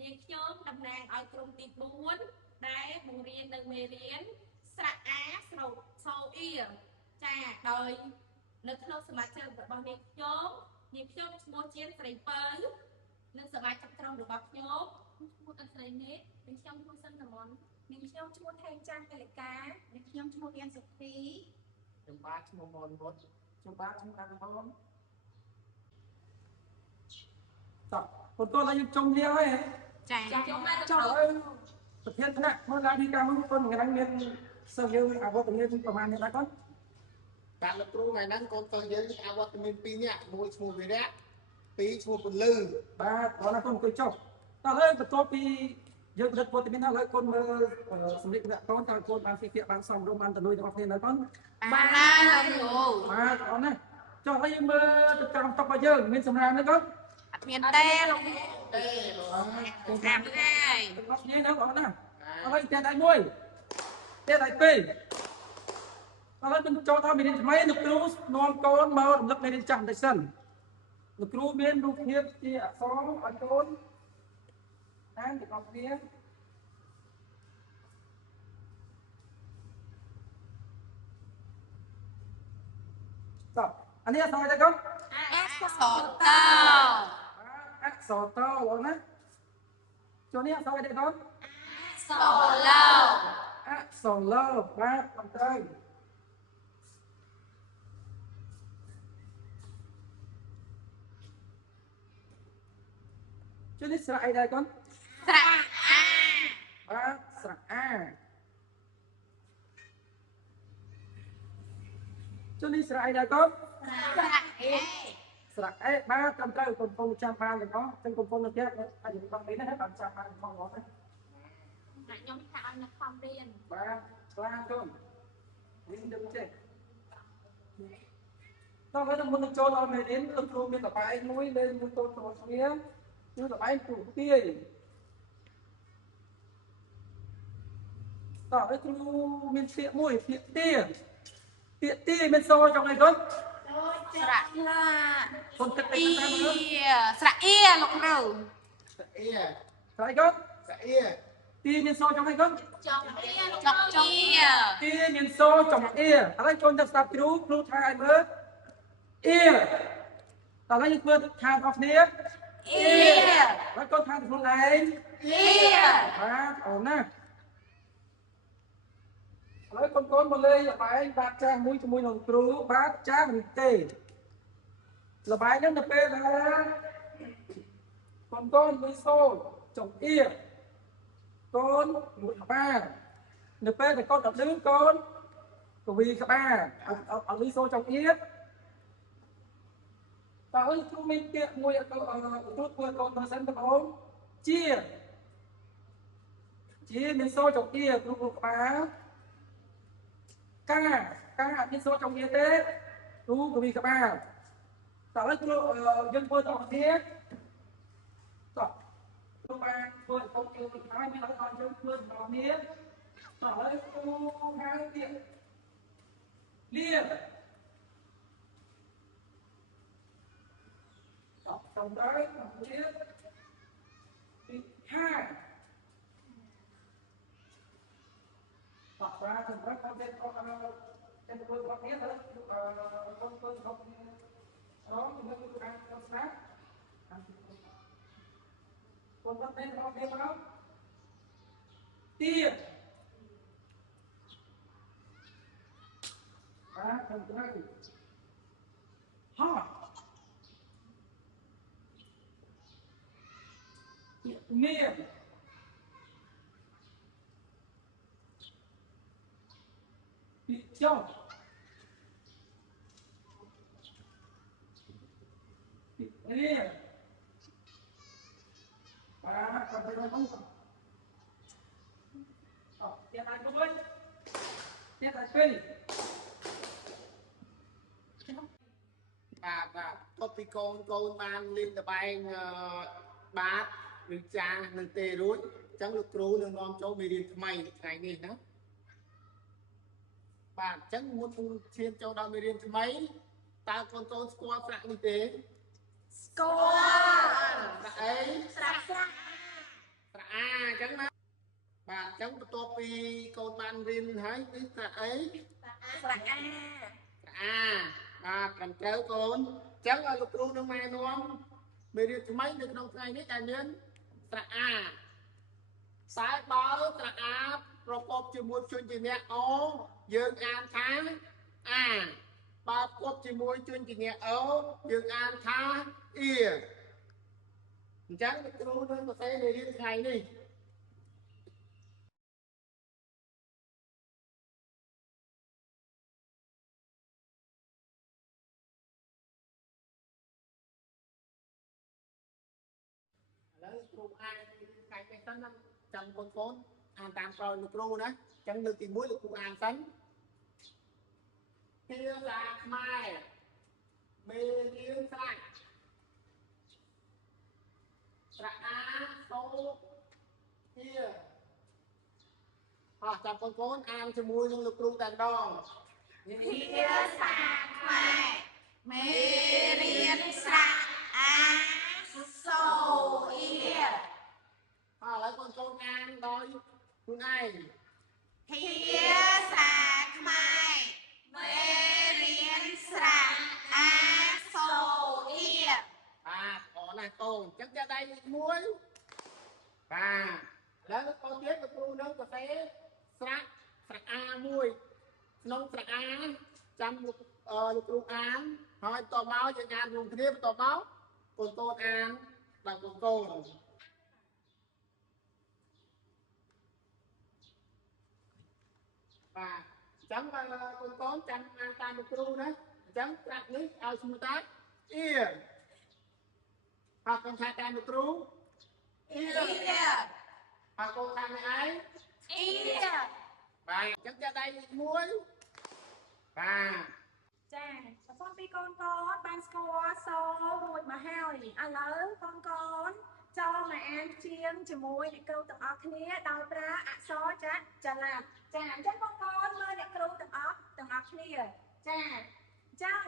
នាងខ្ញុំតំណាងឲ្យក្រុមទី4ដែលបង្រៀននៅមេរៀនស្រៈអាស្រោតសូអ៊ីចាដោយនៅក្នុងសមាជិករបស់នាងខ្ញុំឈ្មោះជាស្រីពៅនិងសមាជិកក្រុមរបស់ខ្ញុំឈ្មោះអស្រីនេតនិងខ្ញុំឈ្មោះសិនរមននិងខ្ញុំឈ្មោះថេងចាន់កលិកានិងខ្ញុំឈ្មោះរៀនសុភីខ្ញុំបាទឈ្មោះមនវុតខ្ញុំបាទឈ្មោះកាំហមតោះបន្តឡើងយើងចុងលាហើយចាចុងប្រធានថ្នាក់មើលឡើងពីការមើលគាត់ថ្ងៃហ្នឹងមានសិស្សយើងអវត្តមានប្រហែលអ្នកដែរគាត់បាទលោកគ្រូថ្ងៃហ្នឹងកូនសិស្សយើងអវត្តមាន2នាក់មួយឈ្មោះវិរៈ2ឈ្មោះពលឺបាទគាត់ណាកូនអង្គុយចុះតោះឥឡូវបន្ទាប់ពីយើងផលិតវត្តមានហើយឥឡូវកូនមើលសម្លៀកបំពាក់កូនតើកូនបានស្លៀកពាក់បានសមរម្យបានទៅលុយរបស់គ្នានៅកូនបានហើយលោកគ្រូបាទអរណាចុះហើយយើងមើលទៅតាមតុរបស់យើងមានសម្រាប់ហ្នឹងកូនអត់មានទេលោកទេបងតាមហើយរបស់គ្នានៅបងណាហើយតែដៃមួយតែដៃពីរឥឡូវខ្ញុំចូលដល់មេរៀនថ្មីលោកគ្រូនាំកូនមករំលឹកមេរៀនចាស់បន្តិចសិនលោកគ្រូមានរូបភាពជាអក្សរឲ្យកូនតាមទាំងអស់គ្នាតោះអានេះអក្សរអីដែរកូនអក្សរតអក្សរតបងណាចូលនេះអក្សរអីដែរកូនអក្សរឡអក្សរឡបាទត្រឹមត្រូវចូលនេះស្រៈអីដែរកូនស្រៈអាបាទស្រៈអាចូលនេះស្រៈអីដែរកូនស្រៈអេស្រៈអេបាទត្រឹមត្រូវកូនពងចាំបានទាំងអស់ចឹងកូនពងនៅផ្ទះអាចនិយាយបងនេះណាបានចាំបានផងបងណាខ្ញុំថាឲ្យអ្នកខំរៀនបាទខ្លាំងកូនរៀនដឹងចេះតោះហើយមុននឹងចូលដល់មេរៀនលោកគ្រូមានលបាយមួយលេងមួយកូនរបស់គ្នាគឺលបាយទូទាយតោះហើយគ្រូមានពាក្យមួយពាក្យទាមានសូរចុងអីកូនស្រៈកូនគិតទៅតាមមើលស្រៈអៀលោកគ្រូស្រៈអៀស្រៈអីកូនស្រៈអៀទាមានសូរចុងអីកូនចុងអៀលោកគ្រូទាមានសូរចុងអៀឥឡូវកូនទៅស្ដាប់គ្រូថាឲ្យមើលអៀតោះហើយយើងធ្វើថាអស់គ្នាអៀហើយកូនថាខ្លួនឯងអៀបាទអូនណាឥឡូវកូនមកលេងល្បែងបាតចាស់មួយជាមួយនឹងគ្រូបាតចាស់មិនទេល្បែងហ្នឹងទៅពេលដែលកូនមានសូរចុងអៀកូនមួយក្បាលនៅពេលដែលកូនអត់លឺកូនកវីក្បាលអត់លឺសូរចុងអៀតតើគ្រូមានពាក្យមួយគ្រូធ្វើកូនទៅសិនទៅបងជាមានសូរចុងអៀគ្រូក្បាលកាអត់មានសូរចុងអៀទេគ្រូកវីក្បាលតើគ្រូយើងធ្វើទៅអស់គ្នាតោះគ្រូបានធ្វើកូនយើងទៅហើយមានឲ្យយើងធ្វើទៅអស់គ្នាតោះហើយគ្រូហៅទៀតលាtổng tới một chiếc hai hoặc ra thì các con trên con trên phương con biết đấy con phương không đó thì nó cứ ăn con snack con bắt lên con biết không tiền thành cái hot miệng bị chồng bị liền và còn phải không tiền này có mấy tiền này phi và copy con mang lên tập bài bátឬចានឹងទេរួចអញ្ចឹងលោកគ្រូនឹងនាំចូលមេរៀនថ្មីថ្ងៃនេះណាបាទអញ្ចឹងមុននឹងឈានចូលដល់មេរៀនថ្មីតើកូនស្គាល់ប្រាក់នេះទេស្គាល់ riêng hãy đi sạc ấy sạc cần kéo con chẳng là lục luôn mai non mày đi mấy được trong ngày đấy đại nhân sạc sai bao sạcประกอบជាមួយជនជាអ្នកអូយើងអានថាបើប្រកបជាមួយជនជាអ្នកអូយើងអានថាអ៊ីអញ្ចឹងគ្រូនឹងសរសេរនៅរៀនថ្ងៃនេះឥឡូវគ្រូអានថ្ងៃនេះសិនណាចាំបងប្អូនអានតាមក្រោយលោកគ្រូណាអញ្ចឹងលើកទី1លោកគ្រូអានសិនភាសាខ្មែរមេរៀនស្រាច់ស្រអាសូភាចាំបងប្អូនអានជាមួយនឹងលោកគ្រូតែម្ដងភាសាខ្មែរមេរៀនស្រអាសូអ៊ីឥឡូវបងប្អូនអានដោយខ្លួនឯងភាសាខ្មែរមេរៀនស្រអាសូអ៊ីល្អណាស់កូនអញ្ចឹងចាដៃលេខ1បាទឥឡូវកូនទៀតលោកគ្រូនឹងសរសេរស្រអាមួយក្នុងស្រអាចាំលោកគ្រូអានហើយតមកយើងអានរួមគ្នាបន្តមកកូនអានដល់កូនបាទអញ្ចឹងកូនចាំអានតាមលោកគ្រូណាអញ្ចឹងត្រាក់នេះឲ្យឈ្មោះតាអ៊ីកូនថាតាមលោកគ្រូអ៊ីកូនថាអ្នកឯងអ៊ីបាទអញ្ចឹងចាដៃលេខ1បាទចាប្រព័ន្ធពីកូនបានស្គាល់សូរួចមកហើយឥឡូវកូនចូលមកអានជាងជាមួយអ្នកគ្រូទាំងអស់គ្នាដោយប្រើអក្សរចល័តចាអញ្ចឹងកូនមើលអ្នកគ្រូទាំងអស់គ្នាចាអញ្ចឹង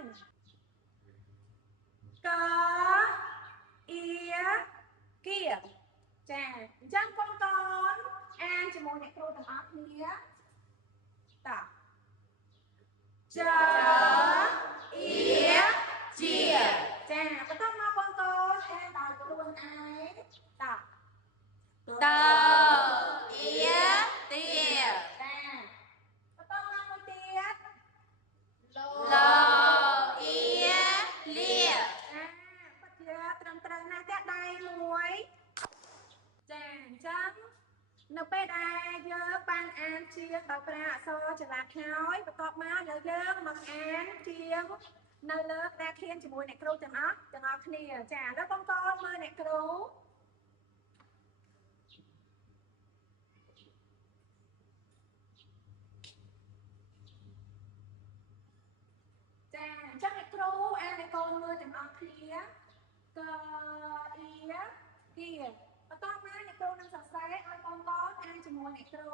កអ៊ីគៀចាអញ្ចឹងកូនអានជាមួយអ្នកគ្រូទាំងអស់គ្នាតោះចអ៊ីជាចាបន្តមកបងអានដោយខ្លួនឯងតោះតអ៊ីទាចាបន្តមកមួយទៀតលអ៊ីលាពិតជាត្រឹមត្រូវណាស់តែដៃមួយចាអញ្ចឹងនៅពេលដែលយើងបានអានជាងដោយប្រើអក្សរចល័តហើយបន្ទាប់មកយើងមកអានជាងនៅលើក្តារខៀនជាមួយអ្នកគ្រូទាំងអស់គ្នាចាឥឡូវបងមើលអ្នកគ្រូចាអញ្ចឹងអ្នកគ្រូអានឲ្យកូនមើលទាំងអស់គ្នាកអ៊ីគៀបន្តមកអ្នកគ្រូនឹងសរសេរឲ្យកូនអានជាមួយអ្នកគ្រូ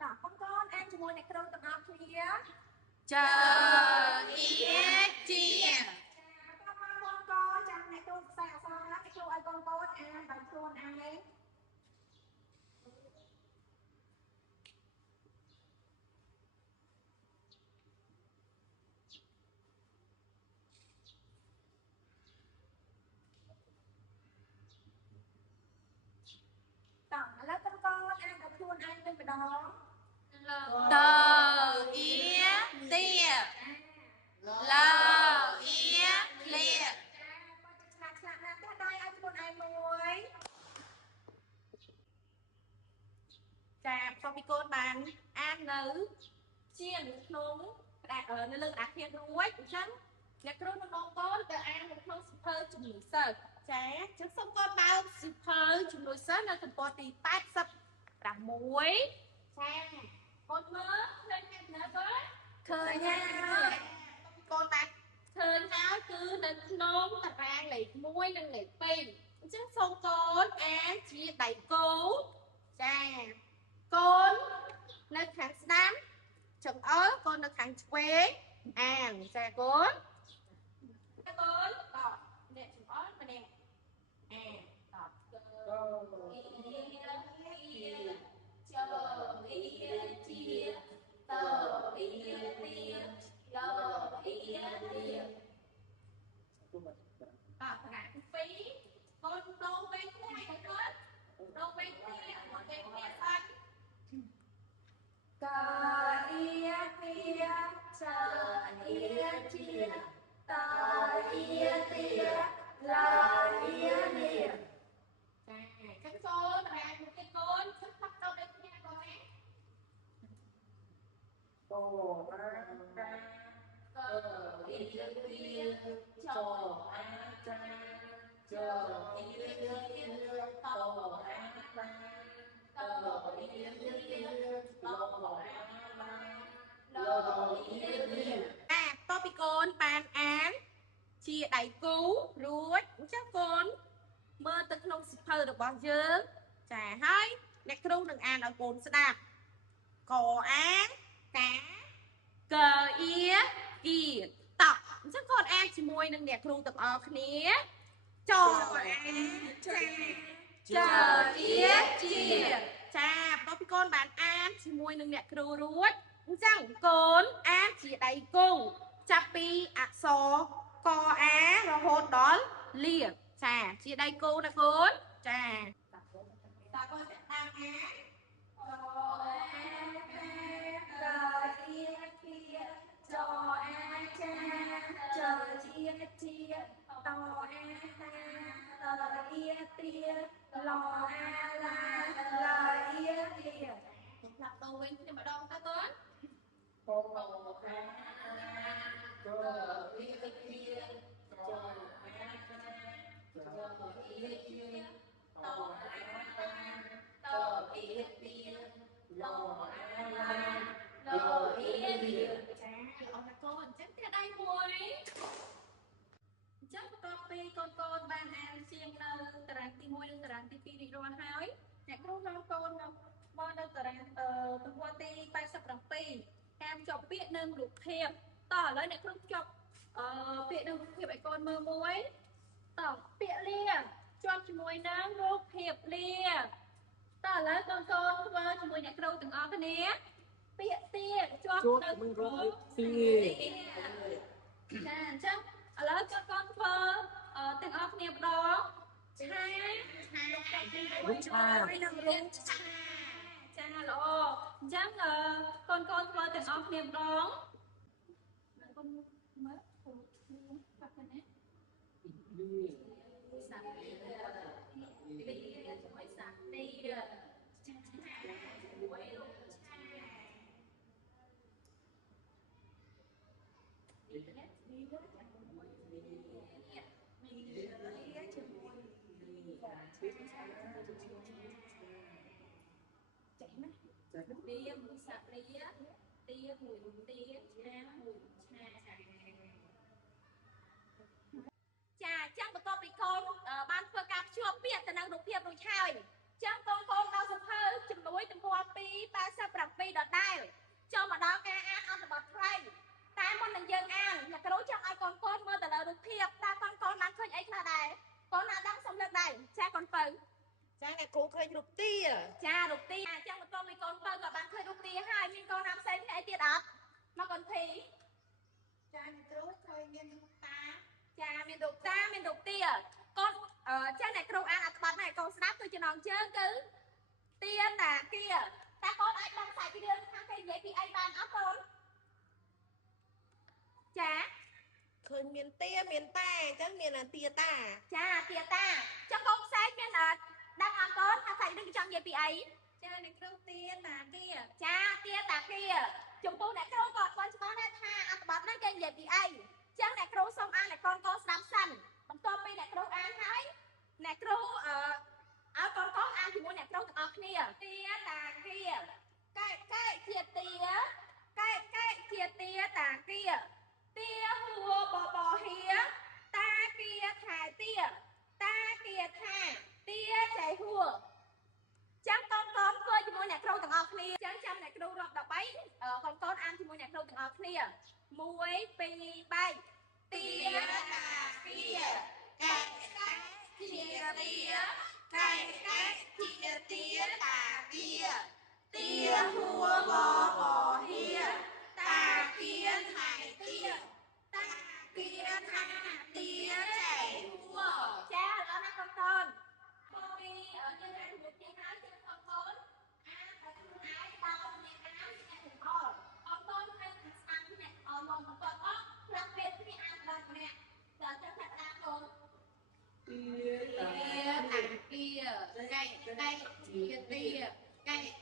តោះកូនអានជាមួយអ្នកគ្រូទាំងអស់គ្នាចអ៊ីជាបន្តមកកូនចាំអ្នកគ្រូសរសេរអក្សរណាអ្នកគ្រូឲ្យកូនអានដោយខ្លួនឯងឥឡូវកូនអានដល់ខ្លួនឯងទៅម្ដងតអ៊ីទាលអ៊ីលាឆ្លាតណាស់តែដៃឲ្យខ្លួនឯងមួយចាបន្ទាប់ពីកូនបានអាននៅជាក្នុងនៅលើក្តារខៀនរួចអញ្ចឹងអ្នកគ្រូនឹងបងកូនទៅអាននៅក្នុងសៀវភៅជំនួយសិស្សចាអញ្ចឹងសូមកូនបើកសៀវភៅជំនួយសិស្សនៅទំព័រទី86ចាកូនមើលឃើញណាបងឃើញហើយកូនបានឃើញហើយគឺនៅក្នុងតារាងលេខ1និងលេខ2អញ្ចឹងសូមកូនអានជាដៃគូចាកូននៅខាងស្ដាំចង្អុលកូននៅខាងឆ្វេងអានចាកូនតោះនេះ តពីកូនបានអានជាដៃគូរួចអញ្ចឹងកូនមើលទៅក្នុងសៀវភៅរបស់យើងចាហើយអ្នកគ្រូនឹងអានឲ្យកូនស្ដាប់កអាកាកអ៊ីគីតោះអញ្ចឹងកូនអានជាមួយនឹងអ្នកគ្រូទាំងអស់គ្នាចអាចាចអ៊ីជាចាបន្ទាប់ពីកូនបានអានជាមួយនឹងអ្នកគ្រូរួចអញ្ចឹងកូនអានជាដៃគូចាប់ពីអក្សរកអារហូតដល់លាចាជាដៃគូណាកូនចាតើកូនsẽតាមអាផ្លាប់ទៅវិញគ្នាម្ដងតើកូនចឹងបន្ទាប់ពីកូនបានអានជាងនៅតារាងទី1និងតារាងទី2នេះរាល់ហើយអ្នកគ្រូនាំកូនមកនៅតារាងទំព័រទី87ការភ្ជាប់ពាក្យនិងរូបភាពតោះឥឡូវអ្នកគ្រូភ្ជាប់ពាក្យនិងរូបភាពឲ្យកូនមើលមួយតោះពាក្យលាជាប់ជាមួយនឹងរូបភាពលាតោះឥឡូវកូនធ្វើជាមួយអ្នកគ្រូទាំងអស់គ្នាពាក្យទាជាប់នៅរូបទាចាអញ្ចឹងឥឡូវកូនធ្វើទាំងអស់គ្នាម្ដងឆារូបឆានឹងរូបឆាចាល្អអញ្ចឹងកូនធ្វើទាំងអស់គ្នាម្ដងកូនមើលបាក់ណាសាប់ទីជាមួយសាប់ទីឆាមួយរូបឆាទាមួយសាប់លាទាមួយទាឆាមួយឆាចាចឹងបន្ទាប់ពីកូនបានធ្វើការភ្ជាប់ពាក្យទៅនឹងរូបភាពរួចហើយចឹងកូនដល់សភៅជំនួយទំព័រទី87ដដែលចូលមកដល់ការអានអត្ថបទខ្លីតែមុននឹងយើងអានអ្នកគ្រូចង់ឲ្យកូនមើលទៅលើរូបភាពតើកូនបានឃើញអីខ្លះដែរកូនណាដឹងសុំលើកដៃចាកូនពៅចាអ្នកគ្រូឃើញរូបទាចារូបទាអញ្ចឹងបន្ទាប់ពីកូនពៅក៏បានឃើញរូបទាហើយមានកូនណាផ្សេងអីទៀតអត់មកកូនភីចាអ្នកគ្រូឃើញមានរូបតាចាមានរូបតាមានរូបទាកូនចាអ្នកគ្រូអានអត្ថបទនេះកូនស្ដាប់ទៅចំណងជើងគឺទាតាគាតើកូនអាចដឹងសាច់រឿងខាងគេនិយាយពីអីបានអត់កូនចាឃើញមានទាមានតាអញ្ចឹងមានទាតាចាទាតាចុះកូនផ្សេងមានដឹងអត់កូនថាសាច់រឿងចង់និយាយពីអីចាអ្នកគ្រូទាតាគាចាទាតាគាចំពោះអ្នកគ្រូក៏អត់បានច្បាស់ដែរថាអត្ថបទនេះគេនិយាយពីអីចឹងអ្នកគ្រូសូមអានឲ្យកូនស្ដាប់សិនបន្ទាប់ពីអ្នកគ្រូអានហើយអ្នកគ្រូឲ្យកូនអានជាមួយអ្នកគ្រូទាំងអស់គ្នាទាតាគាកែជាទាកែជាទាតាគាទាហួបបហៀតាគាថែទាតាគាថាទាចៃហួចាំកូនធ្វើជាមួយអ្នកគ្រូទាំងអស់គ្នាចាំអ្នកគ្រូរាប់13កូនអានជាមួយអ្នកគ្រូទាំងអស់គ្នា1 2 3ទាតាគាកែជាទា cái chia tía tà kia tia hua bò bò hia tà kia thải tia tà kia tha tia chảy hua cha đó nó con thôn cô đi ở trên đây một tiếng nói trên con thôn phải ái đau nhẹ áo nhẹ con thôn hay ăn nhẹ mồm một con đặc biệt khi ăn lần nè giờ cho thật ra thôi kia tặng kia cây chia tia cây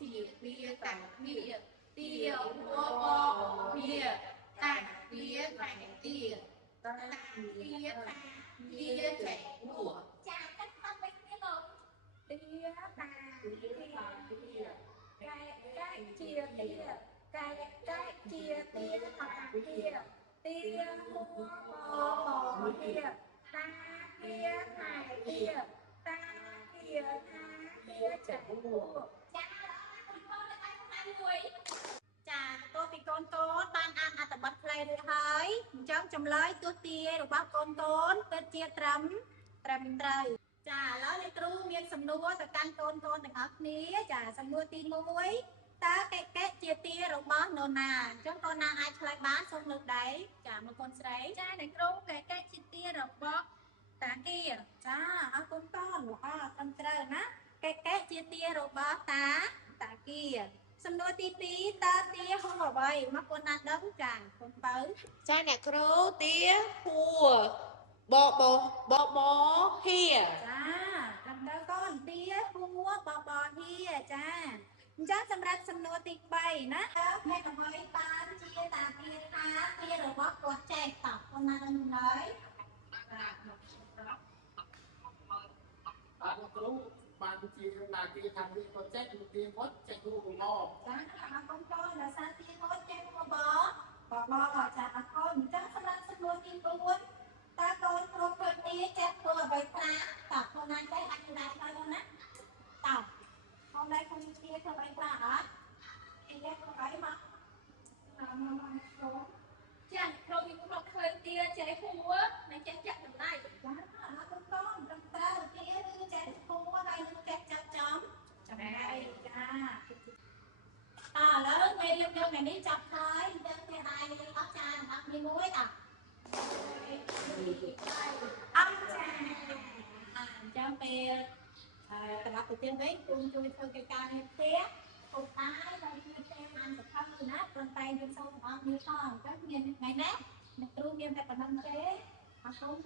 chia tia tặng kia tia hua bò kia tặng kia thành tia tặng kia thành tia chảy mùa cha cách tâm bên kia rồi tia tà cây chia tia cây chia tia tặng kia tia hua bò kia ta kia thải kia ta kia tha kia chảy mùa cha đó con lên tay con ăn mùi cha tôi bị con tốt ban ăn ăn tập bật play rồi hơi trong lấy tôi tia rồi bao con tốt tôi chia trầm trời cha nói lên tru miên sầm nua từ căn con từng ấp ní cha sầm nua tin muối ta cái chia tia rồi bao nô nà trong con na ai play bán xong được đấy cha một con sấy cha này tru cái chia tia rồi bao ta kia cha ở con con con trời ná cái chia tia rồi bao ta kia xong đôi tí ta tia không vào bầy mắc con ăn đấm chàng con tới cha nè cru tía hùa bò hia cha cầm đó con tia hua bò hia cha cha xong ra xong đôi tí bầy ná hay là bầy ta chia ta tia ta tia rồi bó con chạy tọc con ăn nóiលោកគ្រូបានជាតាគេថាវាក៏ចេះវាមកចេះគ្រូកុំអ ចាcon là sao tiên hốt trên bò chả con chắc không đang sân nuôi tiên luôn ta con con tía chết tôi bày ta tao con ăn cái ăn lại thôi luôn á tao hôm nay con tia không bày ta hả em ghét con bày mà chẳng không thì cũng không khơi tia cháy khu á này chắc chắc được này con ta tia đưa cháy khu ở đây chắc chắc chấm đây lớn mê liêm liêm này đi chọc thôi chân cái này đi ốc cha ốc đi muối à ốc cha mê tập đầu tiên đấy chui theo cái ca như thế cục tái rồi như thế ăn được không thì nát con tay như sâu ăn như con các miền ngày nát mình tru miền phải còn năm thế mà không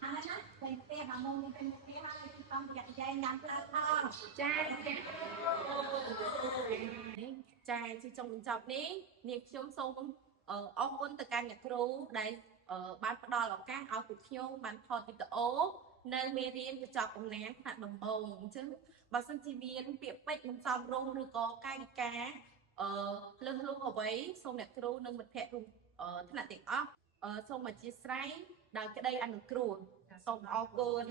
ăn nát về xe mà mông như thế thế ăn thì con dạy dạy nhắm ra thôi chaចាជាចុងបញ្ចប់នេះនាងខ្ញុំសូមអរគុណទៅកាន់អ្នកគ្រូដែលបានផ្ដល់ឱកាសឲ្យពួកខ្ញុំបានថតវីដេអូនៅមេរៀនបញ្ចប់កំណានថ្នាក់ដំបូងអញ្ចឹងបើសិនជាមានពាក្យពេចន៍មិនសមរម្យឬក៏កាយវិការលើសលួសអ្វីសូមអ្នកគ្រូនិងមិត្តភ័ក្តិរួមថ្នាក់ទាំងអស់សូមអធិស្ឋានដោយក្តីអនុគ្រោះសូមអរគុណ